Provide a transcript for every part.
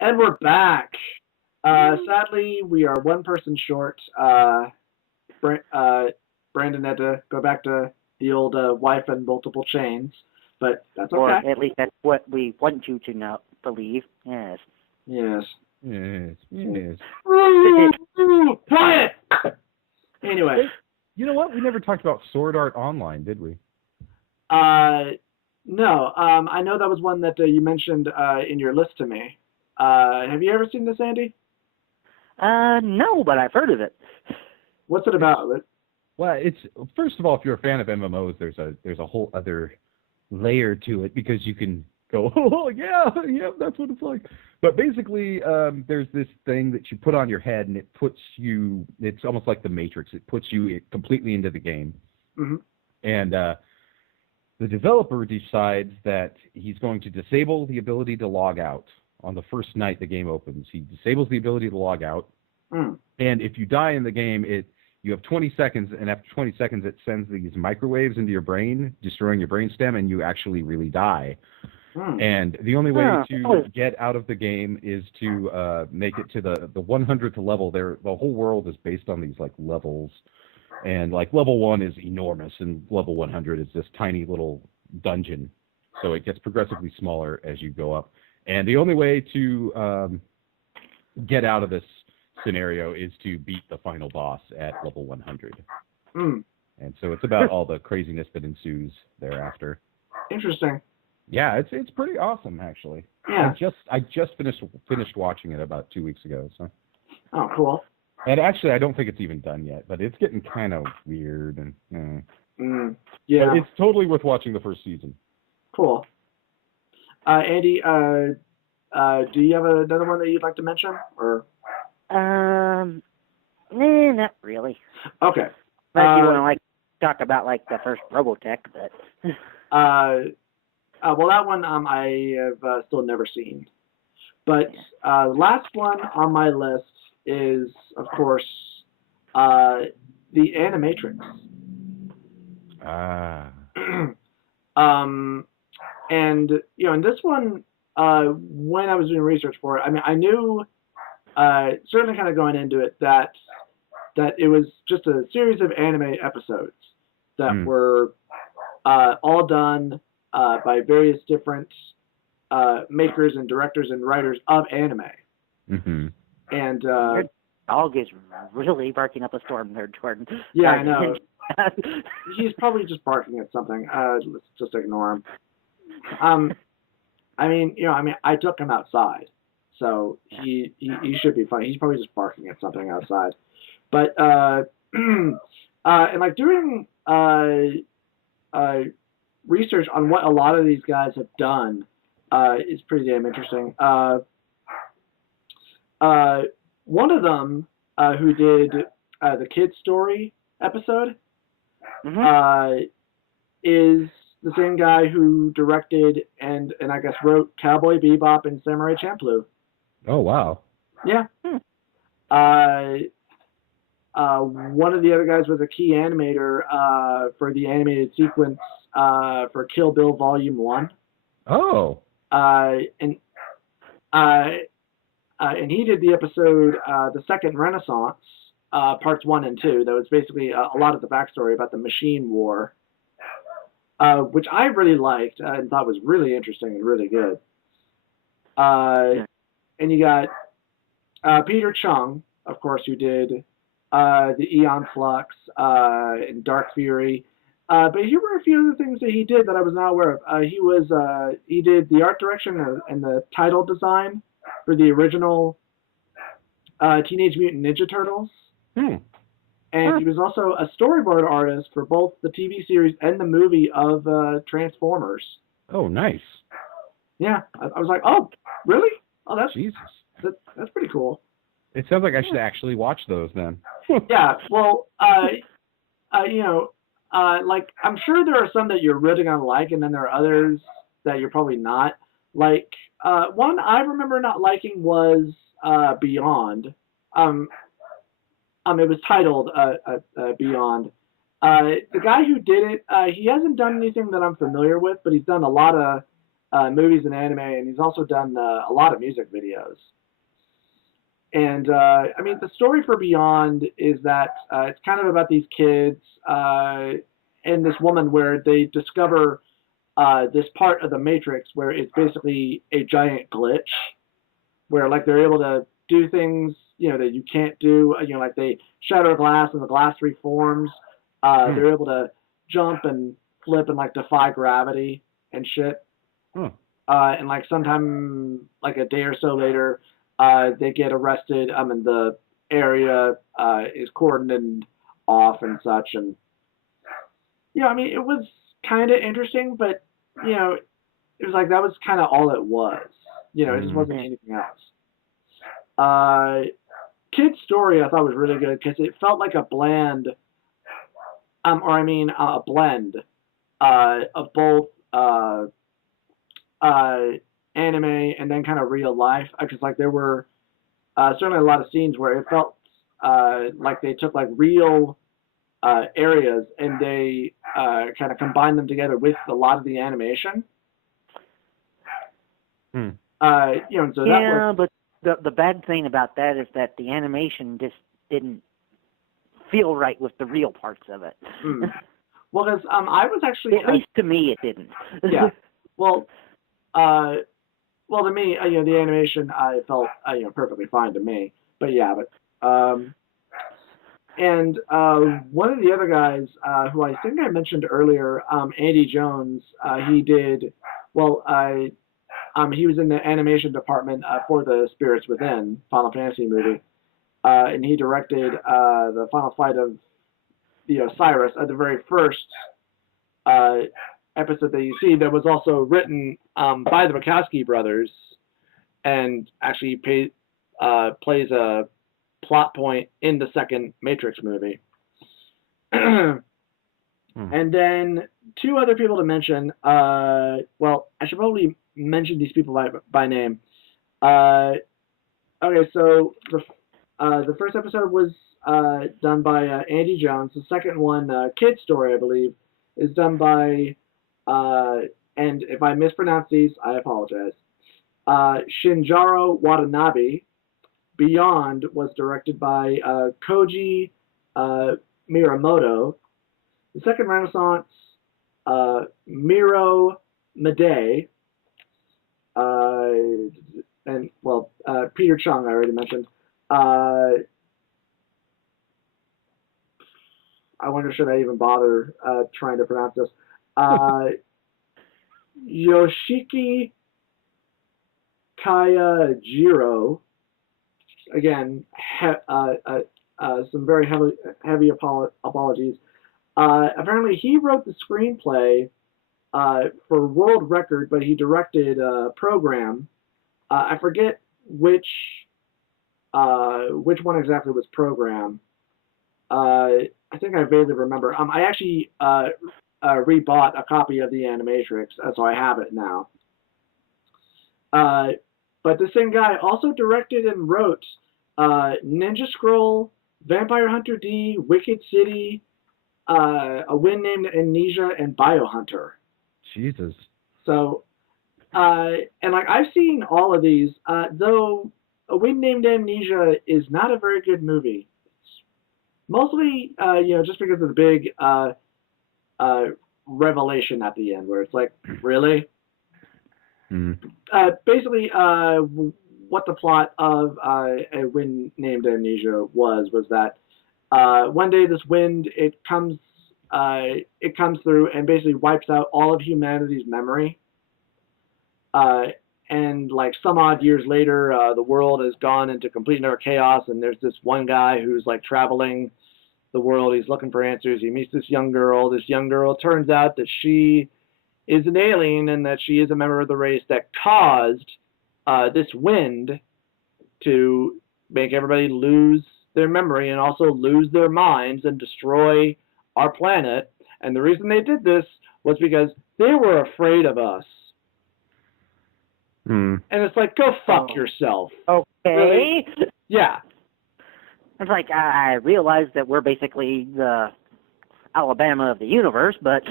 And we're back. Sadly, we are one person short. Brandon had to go back to the old wife and multiple chains, but that's Or okay. at least that's what we want you to know, believe. Yes. Yes. Yes. Quiet! Anyway. You know what? We never talked about Sword Art Online, did we? No. I know that was one that you mentioned in your list to me. Have you ever seen this, Andy? No, but I've heard of it. What's it about? Well, it's first of all, if you're a fan of MMOs, there's a whole other layer to it because you can go, oh yeah, that's what it's like. But basically, there's this thing that you put on your head, and it puts you. It's almost like the Matrix. It puts you completely into the game. Mm-hmm. And the developer decides that he's going to disable the ability to log out on the first night the game opens. He disables the ability to log out, and if you die in the game, you have 20 seconds, and after 20 seconds, it sends these microwaves into your brain, destroying your brainstem, and you actually really die. And the only way to get out of the game is to make it to the 100th level. The whole world is based on these like levels, and like level 1 is enormous, and level 100 is this tiny little dungeon. So it gets progressively smaller as you go up. And the only way to get out of this scenario is to beat the final boss at level 100. And so it's about all the craziness that ensues thereafter. Interesting. Yeah, it's pretty awesome actually. Yeah. I just finished watching it about 2 weeks ago. So. Oh, cool. And actually, I don't think it's even done yet, but it's getting kind of weird and. Yeah. But it's totally worth watching the first season. Cool. Andy, do you have another one that you'd like to mention, or? Not really. Okay. Unless you want to talk about the first Robotech, but. Well, that one I have still never seen, but the last one on my list is, of course, the Animatrix. And in this one, when I was doing research for it, I mean, I knew certainly kind of going into it that it was just a series of anime episodes that were all done by various different makers and directors and writers of anime. And your dog is really barking up a storm there, Jordan. Yeah, I know. He's probably just barking at something. Let's just ignore him. I mean, I took him outside, so he should be fine. He's probably just barking at something outside. But and like doing research on what a lot of these guys have done is pretty damn interesting. One of them who did the Kid Story episode is the same guy who directed and I guess wrote Cowboy Bebop and Samurai Champloo. Oh, wow. Yeah. One of the other guys was a key animator for the animated sequence for Kill Bill Volume 1. Oh. And he did the episode The Second Renaissance, parts 1 and 2. That was basically a lot of the backstory about the Machine War, which I really liked and thought was really interesting and really good. And you got Peter Chung, of course, who did the Eon Flux and Dark Fury. But here were a few other things that he did that I was not aware of. He did the art direction and the title design for the original Teenage Mutant Ninja Turtles. And he was also a storyboard artist for both the TV series and the movie of Transformers. Oh, nice. Yeah, I was like, oh, really? Oh, that's Jesus. That's pretty cool. It sounds like I should actually watch those then. Yeah, well, like I'm sure there are some that you're really gonna like, and then there are others that you're probably not. Like one I remember not liking was Beyond. It was titled Beyond. The guy who did it, he hasn't done anything that I'm familiar with, but he's done a lot of movies and anime, and he's also done a lot of music videos. And I mean, the story for Beyond is that it's kind of about these kids and this woman where they discover this part of the Matrix where it's basically a giant glitch, where like they're able to do things that you can't do. Like they shatter a glass and the glass reforms. They're able to jump and flip and like defy gravity and shit. And like sometime like a day or so later, they get arrested. And the area is cordoned off and such. And I mean, it was kind of interesting, but it was like that was kind of all it was. It just wasn't anything else. Kid's story I thought was really good because it felt like a blend, a blend of both anime and then kind of real life. Because like there were certainly a lot of scenes where it felt like they took like real areas and they kind of combined them together with a lot of the animation. So that was, but the bad thing about that is that the animation just didn't feel right with the real parts of it. Well, because I was actually at least to me it didn't. Yeah. Well, to me, the animation I felt perfectly fine to me. But yeah, and one of the other guys who I think I mentioned earlier, Andy Jones, he was in the animation department for the Spirits Within Final Fantasy movie, and he directed the final fight of the Osiris at the very first episode that you see that was also written by the Wachowski brothers and actually plays a plot point in the second Matrix movie. And then two other people to mention. Well, I should probably mention these people by name. Okay, so the first episode was done by Andy Jones. The second one, Kid Story, I believe, is done by, and if I mispronounce these, I apologize, Shinjaro Watanabe. Beyond was directed by Koji Miramoto. The second Renaissance, Miro Madei. And well, Peter Chung I already mentioned. I wonder should I even bother trying to pronounce this. Yoshiki Kayajiro. Again, some very heavy apologies. Apparently, he wrote the screenplay for World Record, but he directed a program. I forget which one exactly was program. I think I vaguely remember. I actually rebought a copy of the Animatrix, so I have it now. But the same guy also directed and wrote Ninja Scroll, Vampire Hunter D, Wicked City, A Wind Named Amnesia, and Biohunter. Jesus. So, and like I've seen all of these, though A Wind Named Amnesia is not a very good movie. Mostly, just because of the big revelation at the end, where it's like, really? Basically, what the plot of A Wind Named Amnesia was that one day this wind it comes through and basically wipes out all of humanity's memory. And like some odd years later, the world has gone into complete and utter chaos, and there's this one guy who's like traveling the world. He's looking for answers. He meets this young girl. This young girl turns out that she is an alien and that she is a member of the race that caused this wind to make everybody lose their memory and also lose their minds and destroy our planet. And the reason they did this was because they were afraid of us. And it's like, go fuck yourself. Okay. Really? Yeah. It's like, I realize that we're basically the Alabama of the universe, but...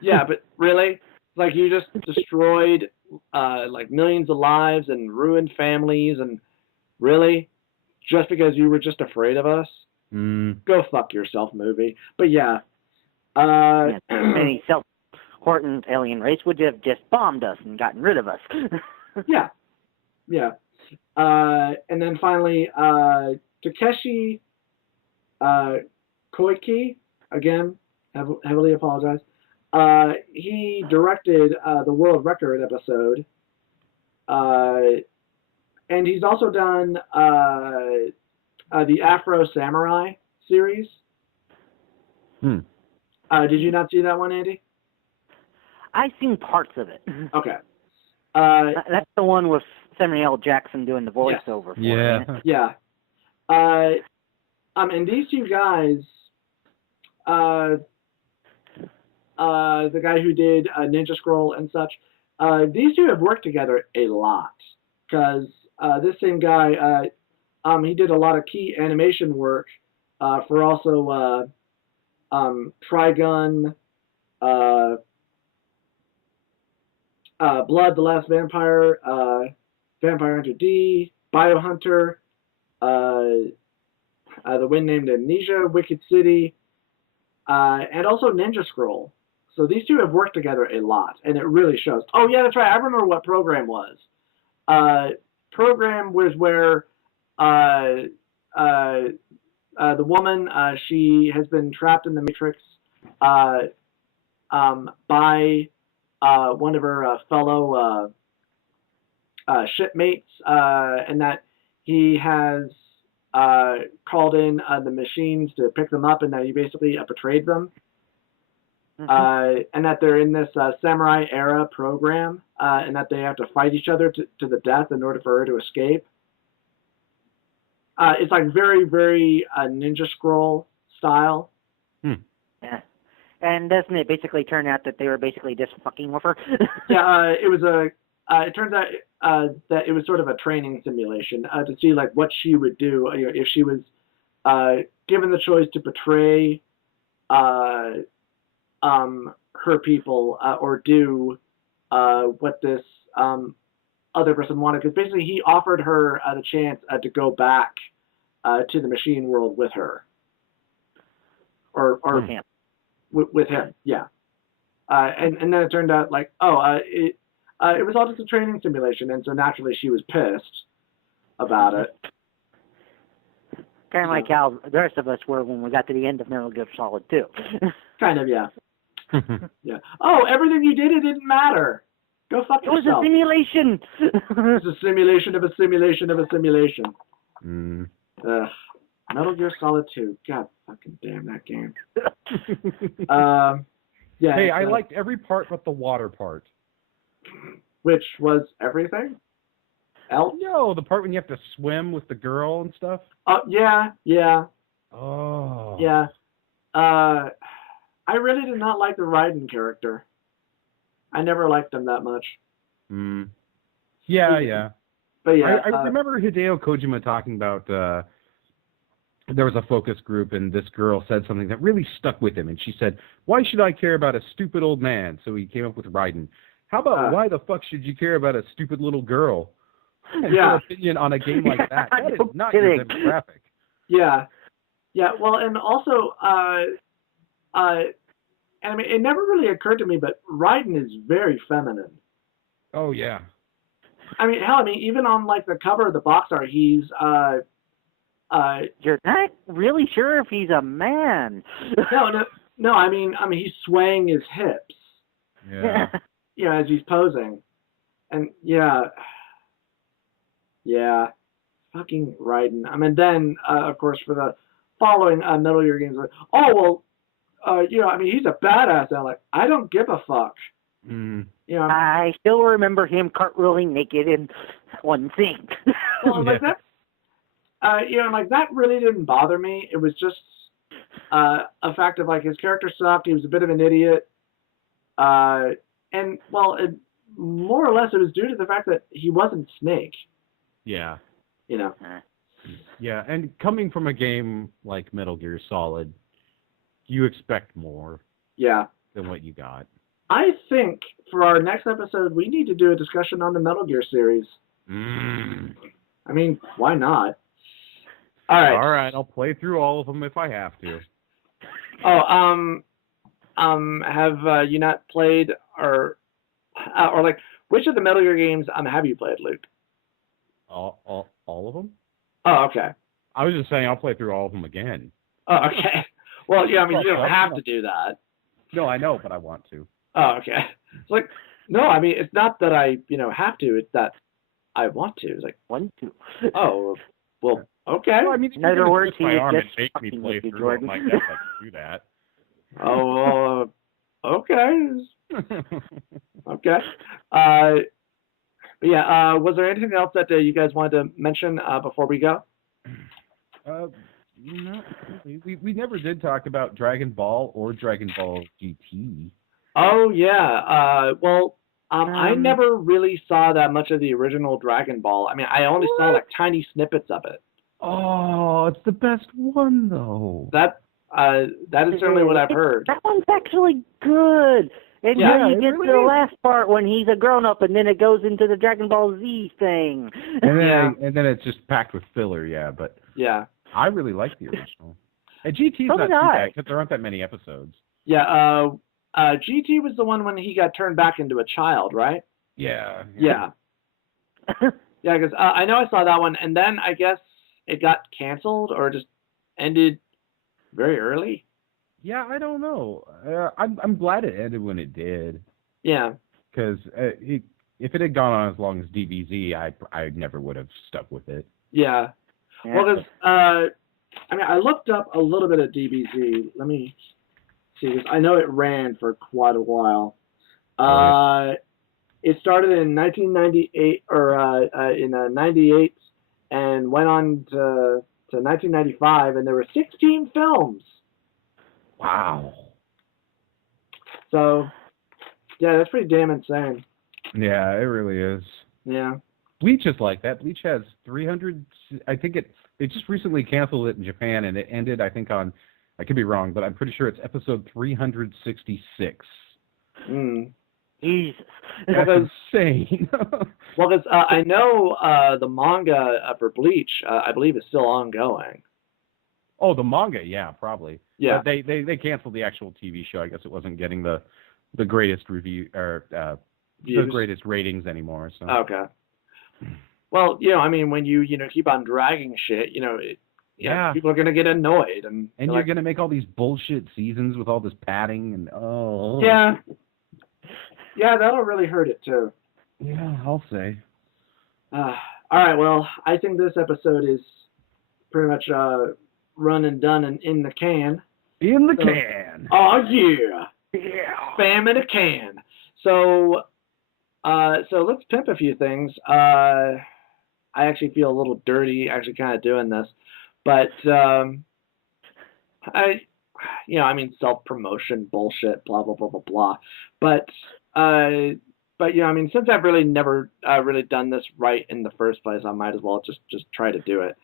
Yeah, but really? Like, you just destroyed like millions of lives and ruined families, and really, just because you were just afraid of us? Go fuck yourself, movie. But yeah. Any self-important alien race would have just bombed us and gotten rid of us. Yeah. And then finally, Takeshi Koike, again, heavily apologize. He directed the World Record episode, and he's also done the Afro Samurai series. Did you not see that one, Andy? I've seen parts of it. Okay. That's the one with Samuel L. Jackson doing the voiceover for it. Yeah. And these two guys, the guy who did Ninja Scroll and such, these two have worked together a lot. Because this same guy, he did a lot of key animation work for also Trigun, Blood, The Last Vampire, Vampire Hunter D, Biohunter, The Wind Named Amnesia, Wicked City, and also Ninja Scroll. So these two have worked together a lot, and it really shows. Oh yeah, that's right. I remember what Program was. Program was where the woman, she has been trapped in the Matrix by one of her fellow shipmates, and that he has called in the machines to pick them up, and that he basically betrayed them. And that they're in this samurai era program, and that they have to fight each other to the death in order for her to escape. It's like very, very Ninja Scroll style. Yeah. And doesn't it basically turn out that they were basically just fucking with her? Yeah, it was it turns out that it was sort of a training simulation to see like what she would do if she was given the choice to betray her people or do what this other person wanted. Because basically he offered her the chance to go back to the machine world with her. Or with him. With him, yeah. And then it turned out like, it was all just a training simulation, and so naturally she was pissed about it. Kind of like how the rest of us were when we got to the end of Metal Gear Solid 2. Kind of, yeah. Yeah. Oh, everything you did, it didn't matter. Go fuck yourself. It was a simulation. It was a simulation of a simulation of a simulation. Metal Gear Solid 2. God fucking damn that game. Yeah. Hey, I liked every part but the water part. Which was everything? Else? No, the part when you have to swim with the girl and stuff. Yeah. Oh. Yeah. I really did not like the Raiden character. I never liked him that much. Yeah. But yeah. I remember Hideo Kojima talking about there was a focus group and this girl said something that really stuck with him, and she said, "Why should I care about a stupid old man?" So he came up with Raiden. How about why the fuck should you care about a stupid little girl? And your opinion on a game like that. That is not your demographic. Yeah. Well, and also, and I mean, it never really occurred to me, but Raiden is very feminine. Oh yeah. I mean, hell, even on like the cover of the box art, he's you're not really sure if he's a man. No. I mean, he's swaying his hips. Yeah. As he's posing, and yeah, fucking Raiden. I mean, then of course for the following Metal Gear games, like, he's a badass. And I'm like, I don't give a fuck. I still remember him cartwheeling naked in one thing. Well, like that. That really didn't bother me. It was just a fact of like his character sucked. He was a bit of an idiot. And well, more or less it was due to the fact that he wasn't Snake. Yeah. Yeah, and coming from a game like Metal Gear Solid, you expect more. Yeah. Than what you got. I think for our next episode, we need to do a discussion on the Metal Gear series. I mean, why not? All right. All right, I'll play through all of them if I have to. Oh, have you not played or like which of the Metal Gear games have you played, Luke? All of them? Oh, okay. I was just saying I'll play through all of them again. Oh, okay. Well, yeah, I mean, you don't have to do that. No, I know, but I want to. Oh, okay. It's like, no, I mean, it's not that I, have to. It's that I want to. It's like, want to. Oh, well, okay. Well, I mean, In other words, he my arm just and make me play you, through Jordan. them. I guess I can do that. Oh, okay. Okay. But yeah, was there anything else that you guys wanted to mention before we go? No, we never did talk about Dragon Ball or Dragon Ball GT. Oh, yeah. Well, I never really saw that much of the original Dragon Ball. I mean, I only saw like tiny snippets of it. Oh, it's the best one, though. That is certainly what I've heard. That one's actually good. And Yeah, then you it get really to the is. last part when he's a grown-up, and then it goes into the Dragon Ball Z thing. And then it's just packed with filler, yeah. But Yeah. I really like the original. And GT's So not did too I. bad because there aren't that many episodes. Yeah, GT was the one when he got turned back into a child, right? Yeah. Yeah. Yeah, because I know I saw that one, and then I guess it got canceled or just ended very early. Yeah, I don't know. I'm glad it ended when it did. Yeah. Because if it had gone on as long as DBZ, I never would have stuck with it. Yeah. Well, because I mean, I looked up a little bit of DBZ. Let me see, because I know it ran for quite a while. It started in 1998 or in 98 and went on to 1995, and there were 16 films. Wow. So, yeah, that's pretty damn insane. Yeah, it really is. Yeah. Bleach is like that. Bleach has 300. I think they just recently canceled it in Japan, and it ended, I think, on, I could be wrong, but I'm pretty sure it's episode 366. Jesus. That's insane. Well, because I know the manga for Bleach, I believe, is still ongoing. Oh, the manga, yeah, probably. Yeah. But they canceled the actual TV show. I guess it wasn't getting the greatest review or the greatest ratings anymore. So. Okay. Well, I mean, when you keep on dragging shit, Yeah. people are gonna get annoyed, and you're gonna make all these bullshit seasons with all this padding and yeah, that'll really hurt it too. Yeah, I'll say. All right, well, I think this episode is pretty much run and done and in the can. In the can. Oh yeah. Yeah. Spam in a can. So let's pimp a few things. I actually feel a little dirty actually kind of doing this, but I mean, self-promotion bullshit, blah blah blah blah blah. But I mean, since I've really never really done this right in the first place, I might as well just try to do it.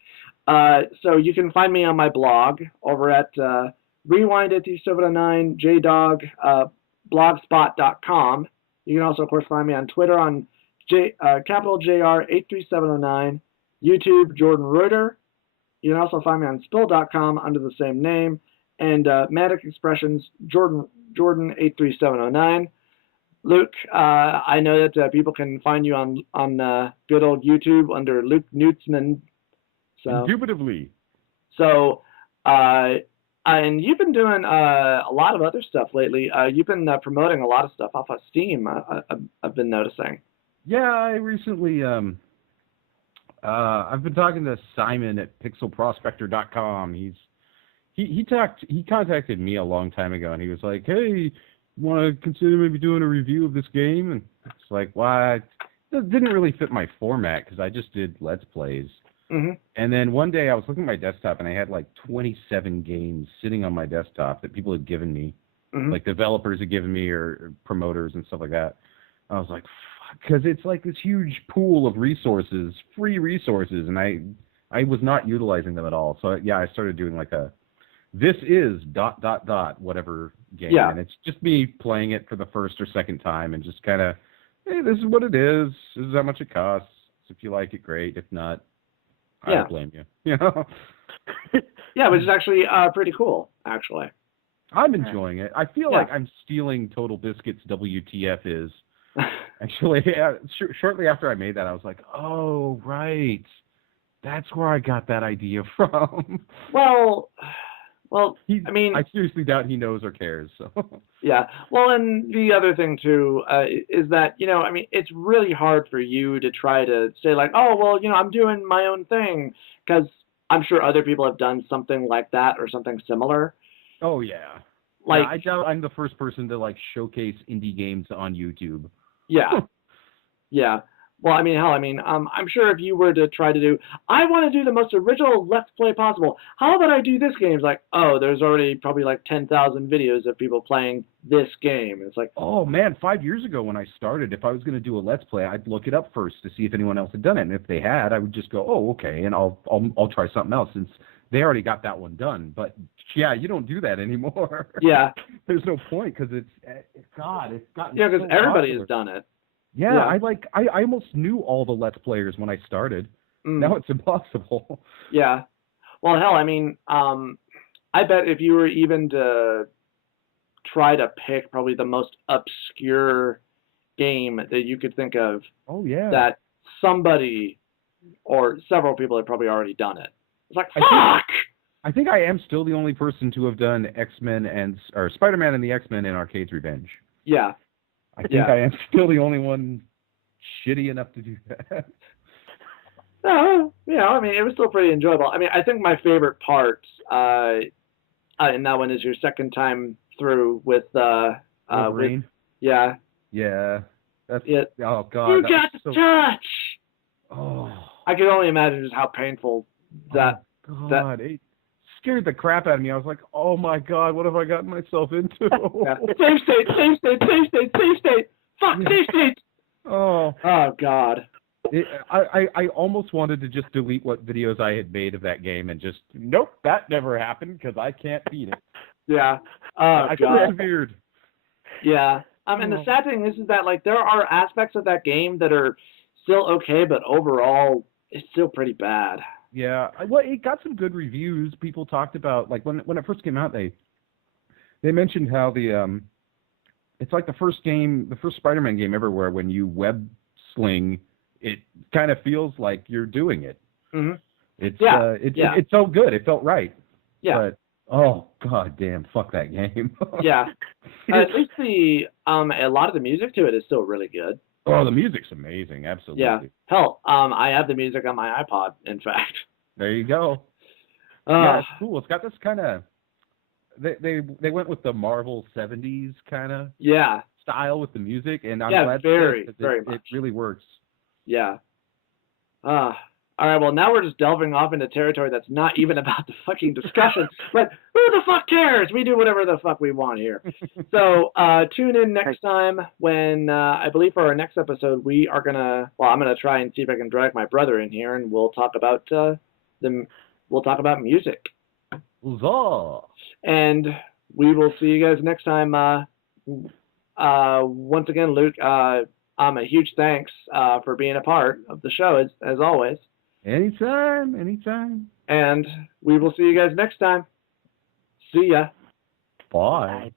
So you can find me on my blog over at Rewind at 709 JDog blogspot.com. You can also, of course, find me on Twitter on capital JR 83709, YouTube Jordan Royter. You can also find me on spill.com under the same name, and Manic Expressions Jordan 83709. Luke, I know that people can find you on good old YouTube under Luke Nutzman. So, Indubitably. So, and you've been doing a lot of other stuff lately. You've been promoting a lot of stuff off of Steam. I've been noticing. Yeah, I recently I've been talking to Simon at pixelprospector.com. He contacted me a long time ago, and he was like, "Hey, you want to consider maybe doing a review of this game?" And it's like, "Why?" It didn't really fit my format because I just did Let's Plays. Mm-hmm. And then one day I was looking at my desktop, and I had like 27 games sitting on my desktop that people had given me, like developers had given me or promoters and stuff like that. I was like, because it's like this huge pool of resources, free resources, and I was not utilizing them at all. So yeah, I started doing like this is ... whatever game, and it's just me playing it for the first or second time and just kind of, hey, this is what it is. This is how much it costs. If you like it, great. If not, I don't blame you. You know? Yeah, which is actually pretty cool, actually. I'm enjoying it. I feel like I'm stealing Total Biscuit's WTF is. Actually, shortly after I made that, I was like, oh, right. That's where I got that idea from. Well, I mean... I seriously doubt he knows or cares. So. Yeah. Well, and the other thing, too, is that, you know, I mean, it's really hard for you to try to say, like, oh, well, you know, I'm doing my own thing, because I'm sure other people have done something like that or something similar. Oh, yeah. Like, I doubt I'm the first person to, like, showcase indie games on YouTube. Yeah. Yeah. Well, I mean, hell, I'm sure if you were to try to do, I want to do the most original Let's Play possible. How about I do this game? It's like, oh, there's already probably like 10,000 videos of people playing this game. It's like, oh man, 5 years ago when I started, if I was going to do a Let's Play, I'd look it up first to see if anyone else had done it, and if they had, I would just go, oh, okay, and I'll try something else since they already got that one done. But yeah, you don't do that anymore. Yeah. There's no point because it's gotten because everybody has done it. Yeah, I almost knew all the Let's Players when I started. Now it's impossible. Yeah. Well, hell, I mean, I bet if you were even to try to pick probably the most obscure game that you could think of, that somebody or several people had probably already done it. It's like, fuck! I think I am still the only person to have done X-Men or Spider-Man and the X-Men in Arcade's Revenge. Yeah. I think I am still the only one shitty enough to do that. No, you know, I mean, it was still pretty enjoyable. I mean, I think my favorite part, and that one is your second time through with Wolverine. Yeah. That's it. Oh God. You got the touch. Oh. I can only imagine just how painful that. Oh, God. It scared the crap out of me. I was like, oh my God, what have I gotten myself into? Yeah. Save state. Fuck, save state. Oh God. I almost wanted to just delete what videos I had made of that game and just, nope, that never happened because I can't beat it. Yeah. I God. persevered. Yeah. And the sad thing is that, like, there are aspects of that game that are still okay, but overall, it's still pretty bad. Yeah. Well, it got some good reviews. People talked about, like, when it first came out, they mentioned how it's like the first Spider-Man game ever where when you web sling, it kind of feels like you're doing it. Mm-hmm. It's so good. It felt right. Yeah. But, oh, God damn, fuck that game. Yeah. At least a lot of the music to it is still really good. Oh, the music's amazing. Absolutely. Yeah. Hell, I have the music on my iPod, in fact. There you go. Yeah, it's cool. It's got this kind of... They went with the Marvel 70s kind of style with the music, and I'm glad it really works. Yeah. All right, well, now we're just delving off into territory that's not even about the fucking discussion, but who the fuck cares? We do whatever the fuck we want here. So tune in next time when I believe for our next episode I'm going to try and see if I can drag my brother in here, and we'll talk about music. Huzzah! And we will see you guys next time. Once again, Luke, a huge thanks for being a part of the show, as always. Anytime. And we will see you guys next time. See ya. Bye.